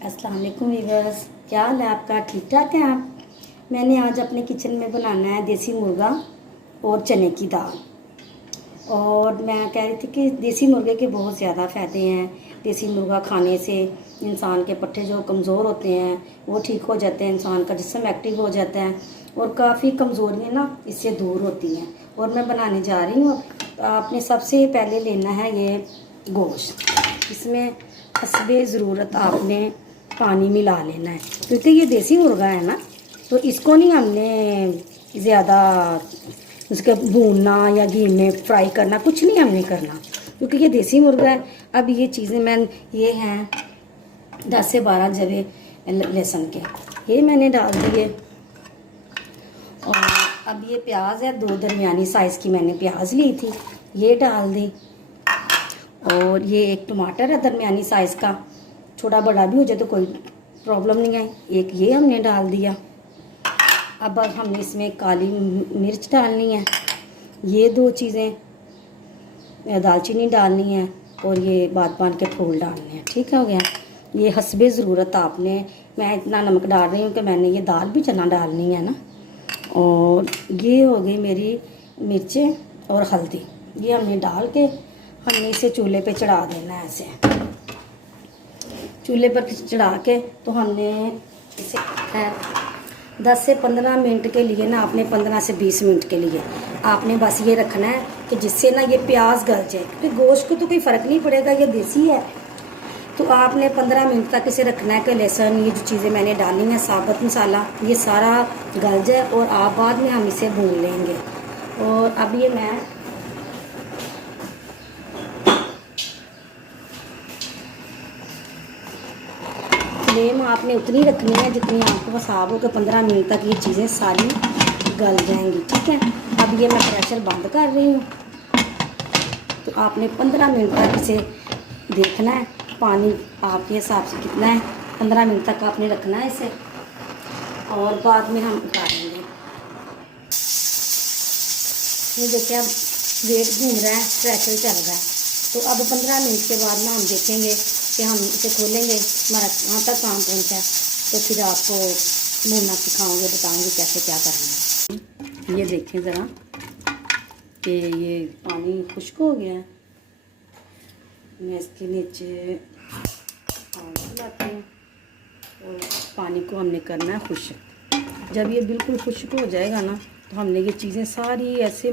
अस्सलाम वालेकुम वीवर्स, क्या हाल है आपका? ठीक ठाक है आप? मैंने आज अपने किचन में बनाना है देसी मुर्गा और चने की दाल। और मैं कह रही थी कि देसी मुर्गे के बहुत ज़्यादा फ़ायदे हैं। देसी मुर्गा खाने से इंसान के पट्टे जो कमज़ोर होते हैं वो ठीक हो जाते हैं, इंसान का जिस्म एक्टिव हो जाता है और काफ़ी कमज़ोरियाँ ना इससे दूर होती हैं। और मैं बनाने जा रही हूँ। आपने सबसे पहले लेना है ये गोश्त। इसमें हस्बे ज़रूरत आपने पानी मिला लेना है, क्योंकि ये देसी मुर्गा है ना, तो इसको नहीं हमने ज़्यादा उसके भूनना या घी में फ्राई करना, कुछ नहीं हमने करना, क्योंकि ये देसी मुर्गा है। अब ये चीज़ें ये हैं 10 से 12 जवे लहसुन के, ये मैंने डाल दिए। और अब ये प्याज है, 2 दरमियानी साइज़ की मैंने प्याज ली थी, ये डाल दी। और ये एक टमाटर है दरमियानी साइज़ का, छोटा बड़ा भी हो जाए तो कोई प्रॉब्लम नहीं है, एक ये हमने डाल दिया। अब हमने इसमें काली मिर्च डालनी है, ये 2 चीज़ें दालचीनी डालनी है और ये बादबान के फूल डालने हैं। ठीक हो गया। ये हस्बे ज़रूरत आपने, मैं इतना नमक डाल रही हूँ कि मैंने ये दाल भी चना डालनी है ना। और ये हो गई मेरी मिर्चें और हल्दी, ये हमने डाल के हमने इसे चूल्हे पे चढ़ा देना है। ऐसे चूल्हे पर चढ़ा के तो हमने इसे 10 से 15 मिनट के लिए ना, आपने 15 से 20 मिनट के लिए आपने बस ये रखना है कि जिससे ना ये प्याज गल जाए, क्योंकि गोश्त को तो कोई फ़र्क नहीं पड़ेगा, ये देसी है। तो आपने 15 मिनट तक इसे रखना है कि लहसुन, ये जो चीज़ें मैंने डाली हैं, साबुत मसाला, ये सारा गल जाए और आप बाद में हम इसे भून लेंगे। और अब ये मैं फ्लेम आपने उतनी रखनी है जितनी आपको हिसाब हो कि 15 मिनट तक ये चीज़ें सारी गल जाएंगी। ठीक है। अब ये मैं प्रेशर बंद कर रही हूँ। तो आपने 15 मिनट तक इसे देखना है, पानी आपके हिसाब से कितना है, 15 मिनट तक आपने रखना है इसे और बाद में हम उतारेंगे। ये देखिए अब वेट घूम रहा है, प्रेशर चल रहा है। तो अब 15 मिनट के बाद ना हम देखेंगे कि हम इसे खोलेंगे, हमारा कहाँ तक काम पहुँचा है, तो फिर आपको भूनना सिखाऊंगे, बताऊंगी कैसे क्या करना है। ये देखें ज़रा कि ये पानी खुश्क हो गया है। मैं इसके नीचे पानी डालती हूँ और पानी को हमने करना है खुश्क। जब ये बिल्कुल खुश्क हो जाएगा ना, तो हमने ये चीज़ें सारी ऐसे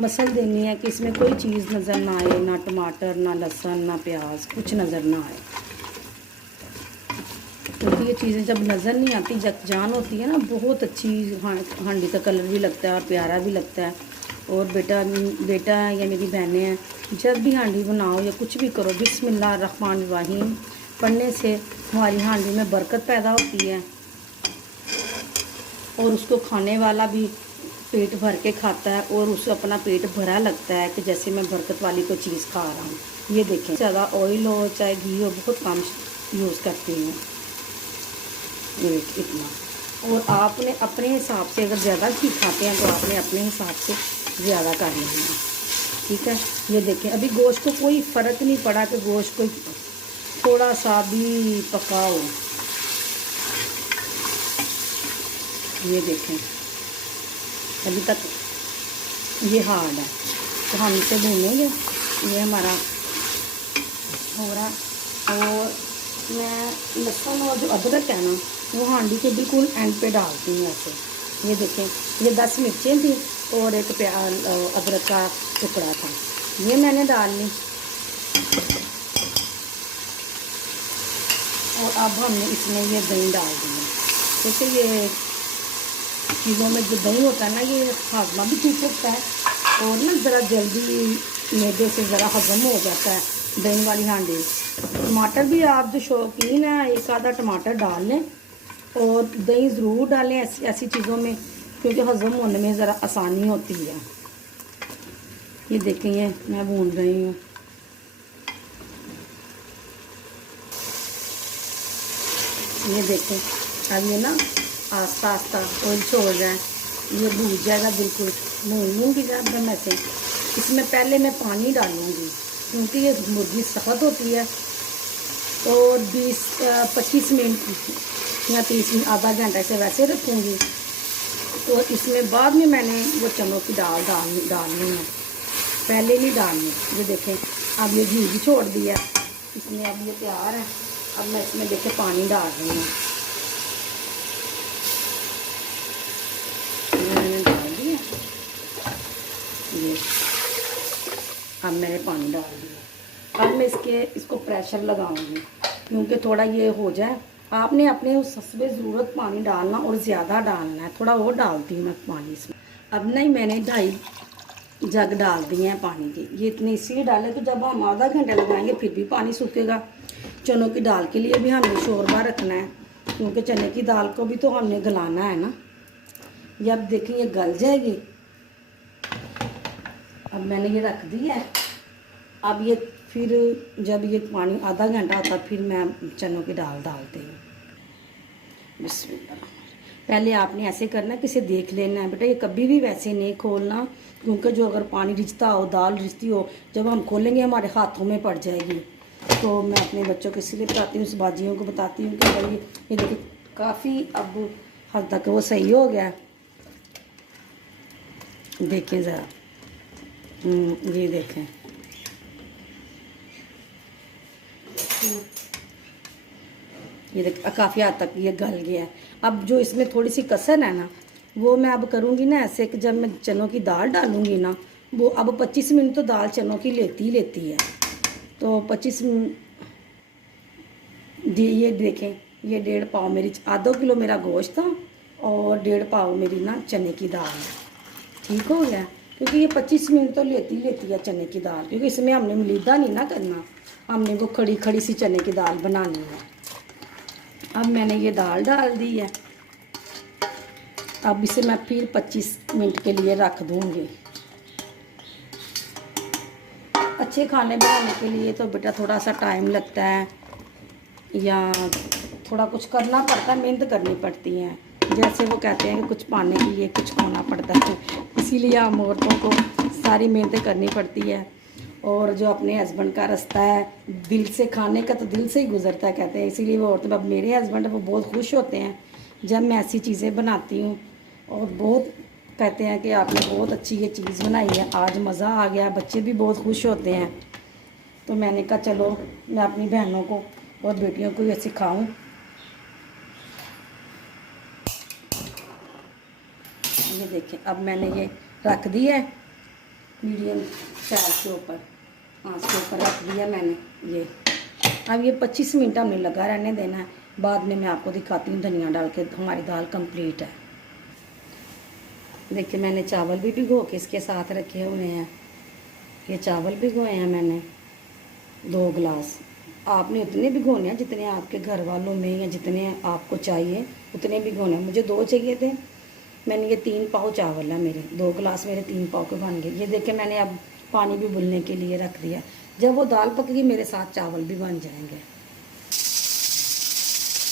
मसल देनी है कि इसमें कोई चीज़ नज़र ना आए, ना टमाटर, ना लहसुन, ना प्याज, कुछ नज़र ना आए। क्योंकि ये चीज़ें जब नज़र नहीं आती, जगजान होती है ना, बहुत अच्छी हांडी का कलर भी लगता है और प्यारा भी लगता है। और बेटा या मेरी बहनें हैं, जब भी हांडी बनाओ या कुछ भी करो, बिस्मिल्लाह रहमान रहीम पढ़ने से हमारी हांडी में बरकत पैदा होती है और उसको खाने वाला भी पेट भर के खाता है और उसे अपना पेट भरा लगता है कि जैसे मैं बरकत वाली कोई चीज़ खा रहा हूँ। ये देखें, ज़्यादा ऑयल हो चाहे घी हो, बहुत कम यूज़ करती हूँ। ये इतना। और आपने अपने हिसाब से, अगर ज़्यादा घी खाते हैं तो आपने अपने हिसाब से ज़्यादा कर लेना है। ठीक है। ये देखें, अभी गोश्त को कोई फ़र्क नहीं पड़ा कि गोश्त को थोड़ा सा भी पकाओ। ये देखें, अभी तक ये हार्ड है, तो हम इसे भूनेंगे। ये हमारा हो रहा। और मैं लहसुन और जो अदरक है ना, वो हांडी के बिल्कुल एंड पे डालती हूँ ऐसे। ये देखें, ये 10 मिर्चें थी और एक अदरक का टुकड़ा था, ये मैंने डाल ली। और अब हमने इसमें ये दही डाल दी, क्योंकि ये चीज़ों में जो दही होता है ना, ये हाजमा भी ठीक होता है और ना ज़रा जल्दी मैदे से ज़रा हजम हो जाता है दही वाली हांडी। टमाटर भी आप जो शौकीन है, एक आधा टमाटर डाल लें और दही ज़रूर डालें ऐसी चीज़ों में, क्योंकि हजम होने में ज़रा आसानी होती है। ये देखें, ये मैं भून रही हूँ। ये देखें, अब ये ना आस्ता आस्ता ऑयल छोड़ रहा है, ये भून जाएगा बिल्कुल। भून लूँगी जब मैं से, इसमें पहले मैं पानी डालूँगी क्योंकि ये मुर्गी सख्त होती है और 20-25 मिनट या 30 मिनट, आधा घंटा से वैसे रखूँगी। और इसमें बाद में मैंने वो चनों की दाल डालनी है, पहले नहीं डालनी। ये देखें अब ये घी भी छोड़ दिया इसमें, अब ये तैयार है। अब मैं इसमें देखें पानी डाल रही हूँ, मैंने डाल दिया ये। अब मैंने पानी डाल दिया। अब मैं इसको प्रेशर लगाऊंगी, क्योंकि थोड़ा ये हो जाए। आपने अपने उस हस्बे ज़रूरत पानी डालना और ज़्यादा डालना है, थोड़ा और डालती हूँ मैं पानी इसमें। अब नहीं, मैंने 2.5 जग डाल दिए हैं पानी के। ये इतने इसलिए डाले कि जब हम आधा घंटा लगाएंगे फिर भी पानी सूखेगा। चनों की दाल के लिए भी हमने शोरबा रखना है, क्योंकि चने की दाल को भी तो हमने गलाना है ना। ये अब देखिए ये गल जाएगी। अब मैंने ये रख दिया है। अब ये फिर जब ये पानी आधा घंटा होता फिर मैं चनों की दाल डालती हूँ। बिस्मिल्लाह। पहले आपने ऐसे करना, किसे देख लेना है बेटा, ये कभी भी वैसे नहीं खोलना, क्योंकि जो अगर पानी रिझता हो, दाल रिझती हो, जब हम खोलेंगे हमारे हाथों में पड़ जाएगी। तो मैं अपने बच्चों को इसलिए बताती हूँ, उस बाजियों को बताती हूँ कि भाई ये देखिए काफ़ी अब हद तक वो सही हो गया। देखें ज़रा, ये देखें, ये देख काफ़ी हद तक ये गल गया है। अब जो इसमें थोड़ी सी कसर है ना, वो मैं अब करूँगी ना ऐसे कि जब मैं चनों की दाल डालूँगी ना, वो अब 25 मिनट तो दाल चनों की लेती है। तो 25 ये देखें, ये 1.5 पाव मेरी, आधा किलो मेरा गोश्त था और 1.5 पाव मेरी ना चने की दाल है। ठीक हो गया, क्योंकि ये 25 मिनट तो लेती है चने की दाल, क्योंकि इसमें हमने मलीदा नहीं ना करना, हमने वो खड़ी खड़ी सी चने की दाल बनानी है। अब मैंने ये दाल डाल दी है। अब इसे मैं फिर 25 मिनट के लिए रख दूँगी। अच्छे खाने बनाने के लिए तो बेटा थोड़ा सा टाइम लगता है, या थोड़ा कुछ करना पड़ता है, मेहनत करनी पड़ती है। जैसे वो कहते हैं कि कुछ पाने के लिए कुछ खोना पड़ता है, इसीलिए हम औरतों को सारी मेहनतें करनी पड़ती है। और जो अपने हस्बैंड का रास्ता है दिल से खाने का, तो दिल से ही गुजरता है कहते हैं। इसीलिए वो औरतें, अब मेरे हस्बैंड वो बहुत खुश होते हैं जब मैं ऐसी चीज़ें बनाती हूँ, और बहुत कहते हैं कि आपने बहुत अच्छी ये चीज़ बनाई है, आज मज़ा आ गया। बच्चे भी बहुत खुश होते हैं। तो मैंने कहा चलो मैं अपनी बहनों को और बेटियों को ये सिखाऊं। ये देखें, अब मैंने ये रख दिया है मीडियम गैस के ऊपर, आँच के ऊपर रख दिया मैंने ये। अब ये 25 मिनट हमने लगा रहने देना है। बाद में मैं आपको दिखाती हूँ धनिया डाल के हमारी दाल कंप्लीट है। देखिए मैंने चावल भी भिगो के इसके साथ रखे हुए हैं। ये चावल भिगोए हैं मैंने 2 गिलास। आपने उतने भिगोने हैं जितने आपके घर वालों में, या जितने आपको चाहिए उतने भिगोने हैं। मुझे 2 चाहिए थे, मैंने ये 3 पाव चावल है मेरे, 2 गिलास मेरे 3 पाव के बन गए। ये देखें मैंने अब पानी भी उबलने के लिए रख दिया। जब वो दाल पकेगी मेरे साथ चावल भी बन जाएंगे।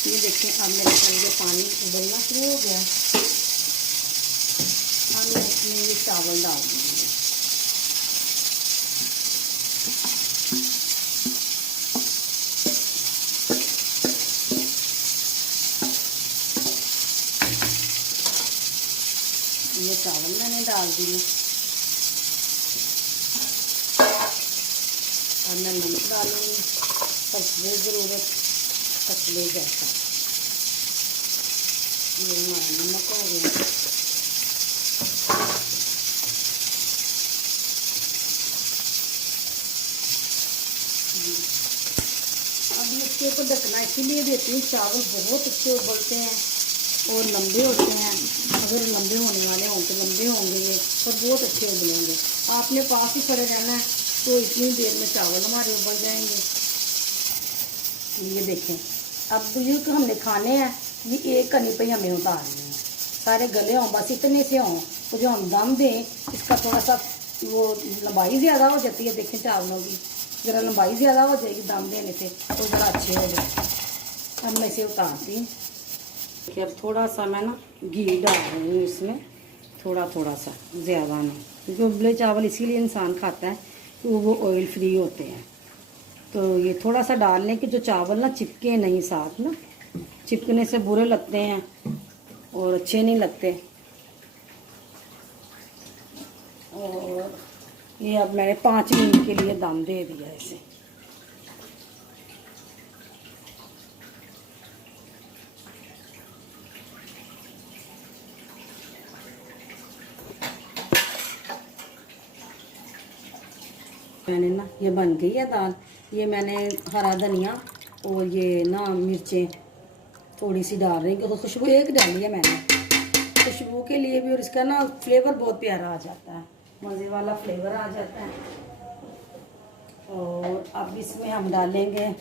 ये देखें अब मेरे ये पानी उबलना शुरू हो गया। अब मैं इसमें ये चावल डाल दूँगी। ये चावल मैंने डाल दिए। और मैं नमक डालूँगी फसले ज़रूरत, फसले जैसा। ये हमारा नमक हो गया। अब इसके ऊपर ढकना इसीलिए देती हूँ, चावल बहुत अच्छे उबलते हैं और लंबे होते हैं। अगर लंबे होने वाले हों तो लंबे होंगे ये, और बहुत अच्छे उबलेंगे। आपने पास ही खड़े रहना है तो इतनी देर में चावल हमारे उबल जाएंगे। ये देखें, अब ये तो हमने खाने हैं, ये एक कनी पे हमें उतारने हैं, सारे गले हों, बस इतने से हों। तो जो हम दम दें इसका थोड़ा सा वो लंबाई ज़्यादा हो जाती है। देखें चावलों की ज़रा लंबाई ज़्यादा हो जाएगी दम देने से, तो ज़रा अच्छे हो जाए। अब मैं इसे उतारती हूँ। कि अब थोड़ा सा मैं ना घी डाल रही हूँ इसमें, थोड़ा थोड़ा सा, ज़्यादा नहीं, क्योंकि उबले चावल इसीलिए इंसान खाता है कि वो ऑयल फ्री होते हैं। तो ये थोड़ा सा डालने कि जो चावल ना चिपके नहीं साथ ना, चिपकने से बुरे लगते हैं और अच्छे नहीं लगते। और ये अब मैंने 5 मिनट के लिए दम दे दिया इसे। मैंने ना ये बन गई है दाल। ये मैंने हरा धनिया और ये ना मिर्चें थोड़ी सी डाल रही हूँ, तो खुशबू एक डाली है मैंने खुशबू के लिए भी, और इसका ना फ्लेवर बहुत प्यारा आ जाता है, मज़े वाला फ्लेवर आ जाता है। और अब इसमें हम डालेंगे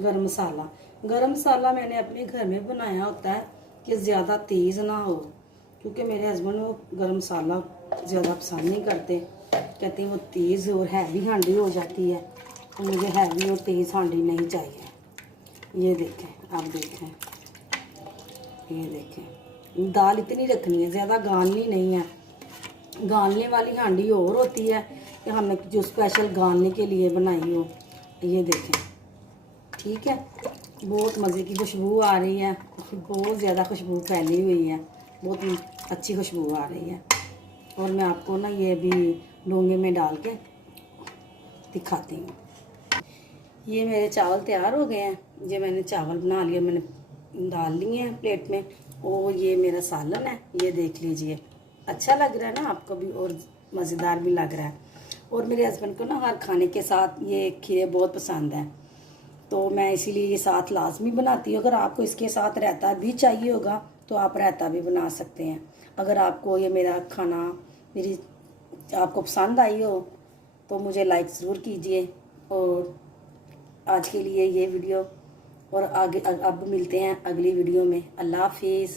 गरम मसाला। गरम मसाला मैंने अपने घर में बनाया होता है कि ज़्यादा तेज़ ना हो, क्योंकि मेरे हस्बैंड वो गरम मसाला ज़्यादा पसंद नहीं करते, कहते हैं वो तेज़ और हैवी हांडी हो जाती है, तो मुझे हैवी और तेज़ हांडी नहीं चाहिए। ये देखें, आप देखें, ये देखें, दाल इतनी रखनी है, ज़्यादा गालनी नहीं है। गालने वाली हांडी और होती है कि हमने जो स्पेशल गालने के लिए बनाई हो। ये देखें, ठीक है। बहुत मज़े की खुशबू आ रही है, बहुत ज़्यादा खुशबू फैली हुई है, बहुत अच्छी खुशबू आ रही है। और मैं आपको ना ये भी डोंगे में डाल के दिखाती हूँ। ये मेरे चावल तैयार हो गए हैं। ये मैंने चावल बना लिए, मैंने डाल लिए हैं प्लेट में। और ये मेरा सालन है, ये देख लीजिए, अच्छा लग रहा है ना आपको भी, और मज़ेदार भी लग रहा है। और मेरे हस्बैंड को ना हर खाने के साथ ये खीरे बहुत पसंद है, तो मैं इसीलिए ये साथ लाजमी बनाती हूँ। अगर आपको इसके साथ रायता भी चाहिए होगा तो आप रायता भी बना सकते हैं। अगर आपको ये मेरा खाना मेरी आपको पसंद आई हो तो मुझे लाइक ज़रूर कीजिए। और आज के लिए ये वीडियो, और आगे अब मिलते हैं अगली वीडियो में। अल्लाह हाफिज़।